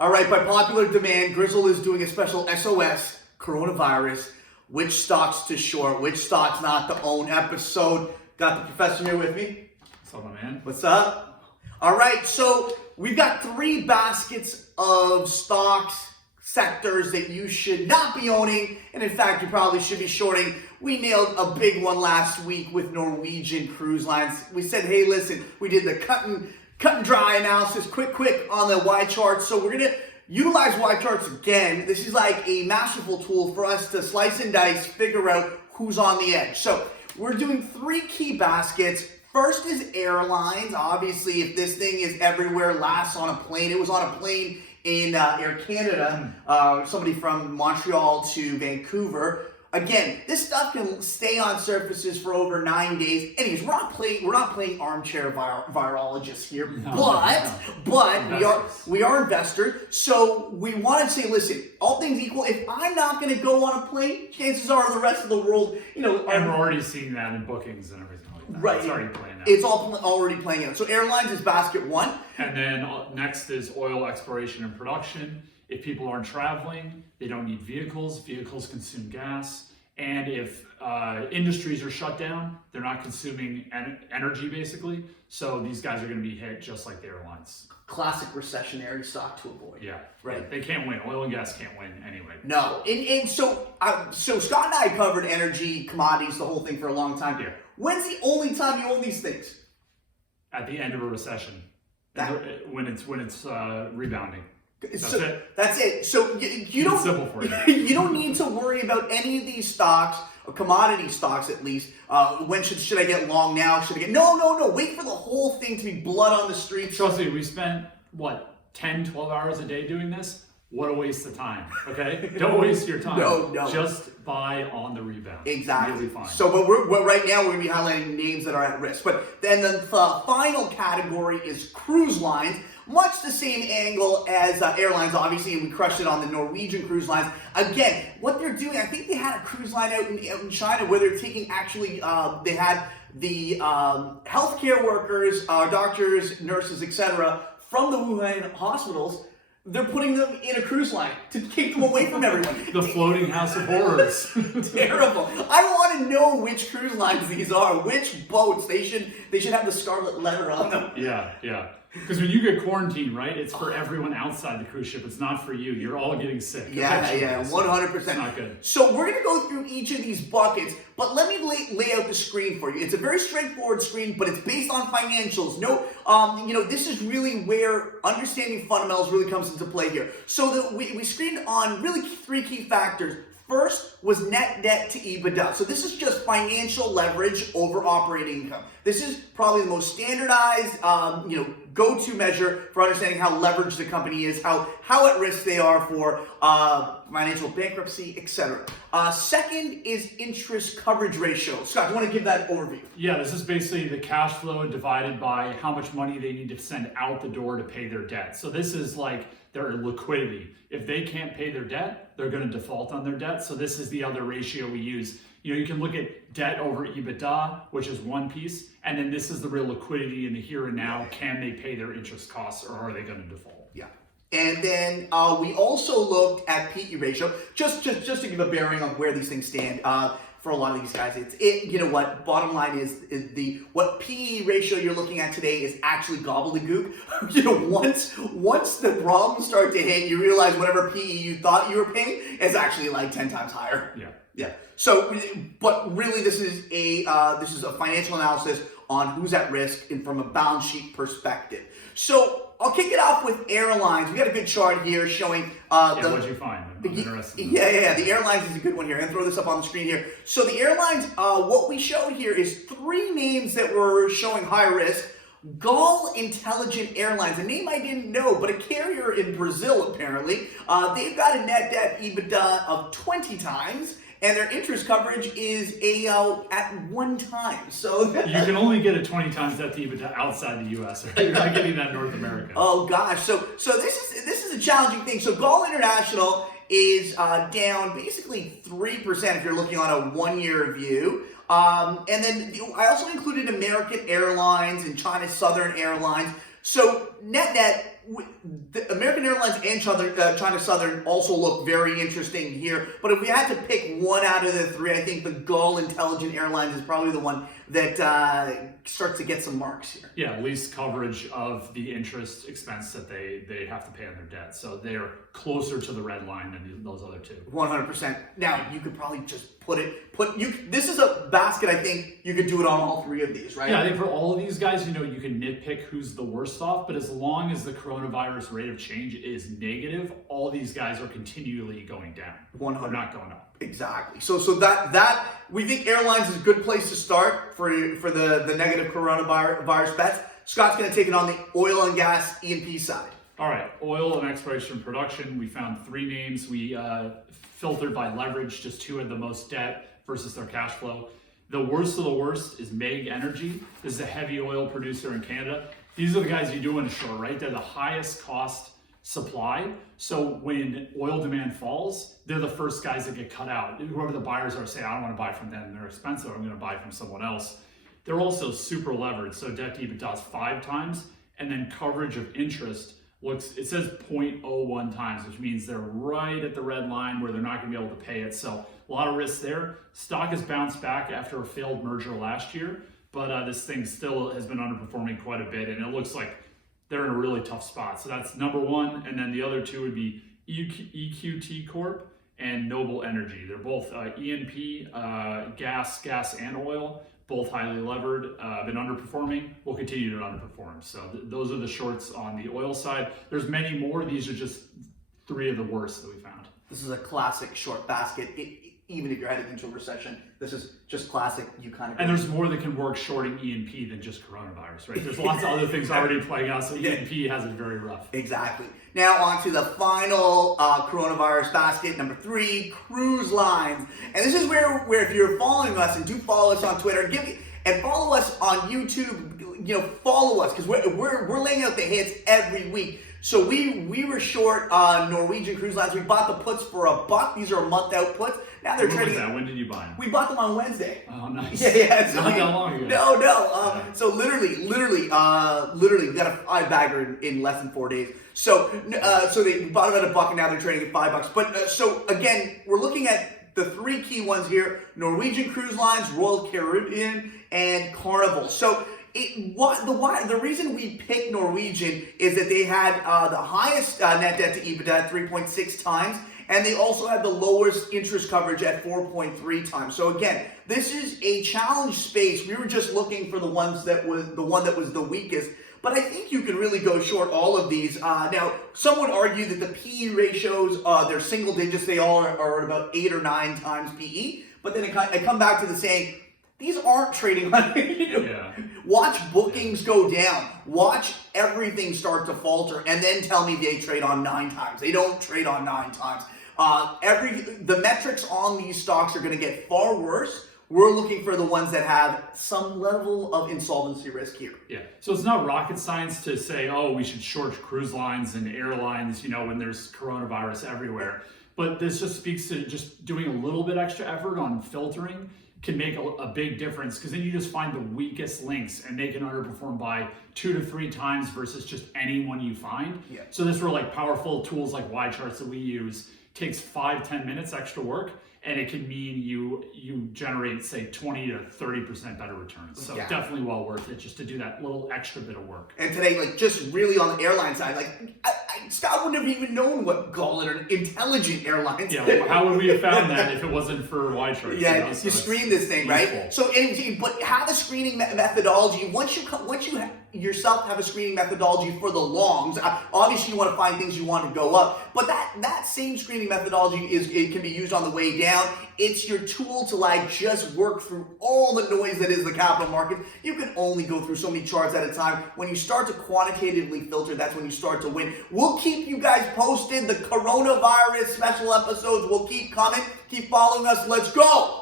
All right, by popular demand, Grizzle is doing a special SOS coronavirus, which stocks to short, which stocks not to own episode. Got the professor here with me. What's up, my man? What's up? All right, so we've got 3 baskets of stocks, sectors that you should not be owning, and in fact, you probably should be shorting. We nailed a big one last week with Norwegian Cruise Lines. We said, hey, listen, we did the cut and dry analysis, quick on the Y charts. So we're gonna utilize Y charts again. This is like a masterful tool for us to slice and dice, figure out who's on the edge. So we're doing 3 key baskets. First is airlines. Obviously, if this thing is everywhere, lasts on a plane. It was on a plane in Air Canada, somebody from Montreal to Vancouver. Again, this stuff can stay on surfaces for over 9 days. Anyways, we're not playing armchair virologists here, but we are investors. So we want to say, listen, all things equal, if I'm not going to go on a plane, chances are the rest of the world, and we're already seeing that in bookings and everything like that. Right, it's already playing out. It's already playing out. So airlines is basket 1, and then next is oil exploration and production. If people aren't traveling, they don't need vehicles. Vehicles consume gas. And if industries are shut down, they're not consuming energy, basically. So these guys are going to be hit just like the airlines. Classic recessionary stock to avoid. Yeah, right. They can't win. Oil and gas can't win anyway. No, and so Scott and I covered energy, commodities, the whole thing for a long time. Yeah. When's the only time you own these things? At the end of a recession, when it's rebounding. That's it. So you don't. Simple for you. You don't need to worry about any of these stocks, or commodity stocks at least. When should I get long now? Should I get no? Wait for the whole thing to be blood on the streets. Trust me, we spent 10, 12 hours a day doing this. What a waste of time. Okay, don't waste your time. No. Just buy on the rebound. Exactly. You'll be fine. So, but we're right now we're gonna be highlighting names that are at risk. But then the final category is cruise lines. Much the same angle as airlines, obviously, and we crushed it on the Norwegian Cruise Lines. Again, what they're doing, I think they had a cruise line out in China where they're taking they had the healthcare workers, doctors, nurses, etc., from the Wuhan hospitals. They're putting them in a cruise line to keep them away from everyone. The floating house of horrors. Terrible. I want to know which cruise lines these are, which boats. They should have the scarlet letter on them. Yeah. Because when you get quarantined, right, it's for everyone outside the cruise ship. It's not for you. You're all getting sick. Yeah, 100%. It's not good. So we're going to go through each of these buckets, but let me lay out the screen for you. It's a very straightforward screen, but it's based on financials. This is really where understanding fundamentals really comes into play here. So we screened on really 3 key factors. First was net debt to EBITDA. So this is just financial leverage over operating income. This is probably the most standardized, go-to measure for understanding how leveraged the company is, how at risk they are for financial bankruptcy, etc. Second is interest coverage ratio. Scott, do you want to give that overview? Yeah, this is basically the cash flow divided by how much money they need to send out the door to pay their debt. So this is like their liquidity. If they can't pay their debt, they're going to default on their debt. So this is the other ratio we use. You can look at debt over EBITDA, which is one piece, and then this is the real liquidity in the here and now. Can they pay their interest costs, or are they going to default? Yeah. And then we also looked at PE ratio, just to give a bearing on where these things stand. For a lot of these guys, bottom line is what PE ratio you're looking at today is actually gobbledygook. Once the problems start to hit, you realize whatever PE you thought you were paying is actually like 10 times higher. Yeah. So, but really this is a financial analysis on who's at risk and from a balance sheet perspective. So I'll kick it off with airlines. We got a good chart here showing what'd you find? I'm interested. Yeah. The airlines is a good one here. I'm gonna throw this up on the screen here. So the airlines, what we showed here is 3 names that were showing high risk. Gol Intelligent Airlines, a name I didn't know, but a carrier in Brazil apparently. They've got a net debt EBITDA of 20 times. And their interest coverage is at 1 time. So you can only get a 20 times debt to EBITDA outside the U.S. Right? You're not getting that in North America. Oh gosh. So this is a challenging thing. So Gol International is down basically 3% if you're looking on a 1-year view. And then I also included American Airlines and China Southern Airlines. So net, the American Airlines and China Southern also look very interesting here. But if we had to pick one out of the three, I think the Gull Intelligent Airlines is probably the one that starts to get some marks here. Yeah, least coverage of the interest expense that they have to pay on their debt. So they're closer to the red line than those other two. 100%. Now, you could probably just this is a basket, I think you could do it on all three of these, right? Yeah, I think for all of these guys, you can nitpick who's the worst off, but as long as the coronavirus rate of change is negative, all these guys are continually going down. 100. They're not going up. Exactly. So that we think airlines is a good place to start for the negative coronavirus bets. Scott's going to take it on the oil and gas E&P side. All right, oil and exploration and production. We found three names. We filtered by leverage, just two had the most debt versus their cash flow. The worst of the worst is MEG Energy. This is a heavy oil producer in Canada. These are the guys you do want to short, right? They're the highest cost supply. So when oil demand falls, they're the first guys that get cut out. Whoever the buyers are say, I don't want to buy from them, they're expensive, I'm going to buy from someone else. They're also super levered. So debt to EBITDA is 5 times, and then coverage of interest it says 0.01 times, which means they're right at the red line where they're not going to be able to pay it. So a lot of risk there. Stock has bounced back after a failed merger last year, but this thing still has been underperforming quite a bit, and it looks like they're in a really tough spot. So that's number one, and then the other two would be EQT Corp and Noble Energy. They're both E&P, gas and oil. Both highly levered, been underperforming, will continue to underperform. So those are the shorts on the oil side. There's many more. These are just three of the worst that we found. This is a classic short basket. Even if you're heading into a recession, this is just classic. And there's more that can work shorting E&P than just coronavirus, right? There's lots of other things already playing out, so E&P has it very rough. Exactly. Now on to the final coronavirus basket, number 3, cruise lines. And this is where if you're following us, and do follow us on Twitter, and follow us on YouTube, follow us, because we're laying out the hits every week. So we were short Norwegian Cruise Lines. We bought the puts for $1. These are a month out puts. Now they're trading. When did you buy them? We bought them on Wednesday. Oh, nice. Yeah. So not that long ago. No. So literally, we got a 5-bagger in less than 4 days. So they bought them at $1, and now they're trading at $5. But so again, we're looking at the 3 key ones here: Norwegian Cruise Lines, Royal Caribbean, and Carnival. So the reason we picked Norwegian is that they had the highest net debt to EBITDA at 3.6 times, and they also had the lowest interest coverage at 4.3 times. So again, this is a challenge space. We were just looking for the one that was the weakest. But I think you can really go short all of these. Now, some would argue that the PE ratios, they're single digits. They all are about 8 or 9 times PE. But then I come back to the saying, these aren't trading on. Watch bookings go down. Watch everything start to falter, and then tell me they trade on 9 times. They don't trade on 9 times. The metrics on these stocks are going to get far worse. We're looking for the ones that have some level of insolvency risk here. Yeah. So it's not rocket science to say, oh, we should short cruise lines and airlines, when there's coronavirus everywhere. But this just speaks to just doing a little bit extra effort on filtering can make a big difference, because then you just find the weakest links and they can underperform by 2 to 3 times versus just anyone you find. Yeah. So this where powerful tools like Y charts that we use takes 5-10 minutes extra work, and it can mean you generate, say, 20 to 30% better returns. So definitely well worth it just to do that little extra bit of work. And today, just really on the airline side, Scott wouldn't have even known what Gull or Intelligent Airlines. Yeah, how would we have found that if it wasn't for Y charts? Yeah, you screen this thing, right? So, but have a screening methodology. Once you yourself have a screening methodology for the longs, obviously you want to find things you want to go up, but that same screening methodology it can be used on the way down. It's your tool to just work through all the noise that is the capital market. You can only go through so many charts at a time. When you start to quantitatively filter, that's when you start to win. We'll keep you guys posted. The coronavirus special episodes will keep coming. Keep following us. Let's go.